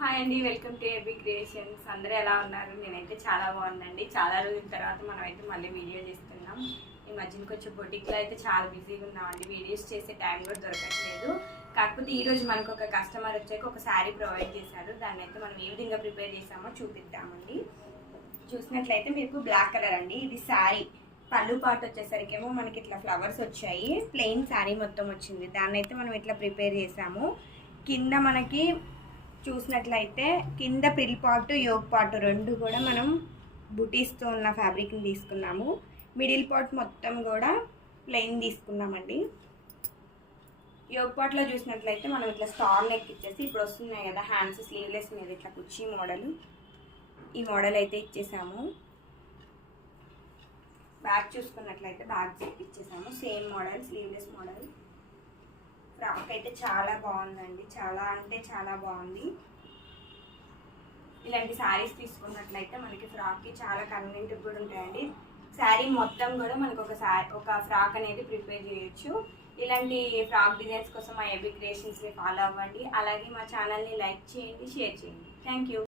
Hi అండి, welcome to AB creations. అందరూ ఎలా ఉన్నారు? నేనైతే చాలా బాగుందండి. చాలా రోజుల తర్వాత మనం అయితే మళ్ళీ వీడియో చేస్తున్నాం. ఈ మధ్యనకి వచ్చే బొటిక్లో అయితే చాలా బిజీగా ఉన్నామండి. వీడియోస్ చేసే టైం కూడా దొరకట్లేదు. కాకపోతే ఈరోజు మనకు ఒక కస్టమర్ వచ్చాక ఒక శారీ ప్రొవైడ్ చేశారు. దాన్ని అయితే మనం ఏ విధంగా ప్రిపేర్ చేసామో చూపిద్దామండి. చూసినట్లయితే మీకు బ్లాక్ కలర్ అండి. ఇది శారీ పళ్ళు పాటు వచ్చేసరికేమో మనకి ఇట్లా ఫ్లవర్స్ వచ్చాయి. ప్లెయిన్ శారీ మొత్తం వచ్చింది. దాన్ని అయితే మనం ఇట్లా ప్రిపేర్ చేసాము. కింద మనకి చూసినట్లయితే కింద ప్రిల్ పార్ట్ యోగ్ పార్ట్ రెండు కూడా మనం బుటీస్తో ఉన్న ఫ్యాబ్రిక్ని తీసుకున్నాము. మిడిల్ పార్ట్ మొత్తం కూడా ప్లెయిన్ తీసుకున్నామండి. యోగ్ పార్ట్లో చూసినట్లయితే మనం ఇట్లా స్టార్ నెక్ ఇచ్చేసి ఇప్పుడు వస్తున్నాయి కదా హ్యాండ్స్ స్లీవ్లెస్ మీద ఇట్లా కుర్చీ మోడల్, ఈ మోడల్ అయితే ఇచ్చేసాము. బ్యాక్ చూసుకున్నట్లయితే బ్యాక్ ఇచ్చేసాము. Same model sleeveless model. Frock అయితే చాలా బాగుందండి. చాలా అంటే చాలా బాగుంది. ఇలాంటి శారీస్ తీసుకున్నట్లయితే మనకి ఫ్రాక్కి చాలా కన్వీనియంట్ కూడా ఉంటాయండి. శారీ మొత్తం కూడా మనకు ఒక ఫ్రాక్ అనేది ప్రిపేర్ చేయొచ్చు. ఇలాంటి ఫ్రాక్ డిజైన్స్ కోసం మా ఏబీ క్రియేషన్స్ని ఫాలో అవ్వండి. అలాగే మా ఛానల్ని లైక్ చేయండి, షేర్ చేయండి. Thank you.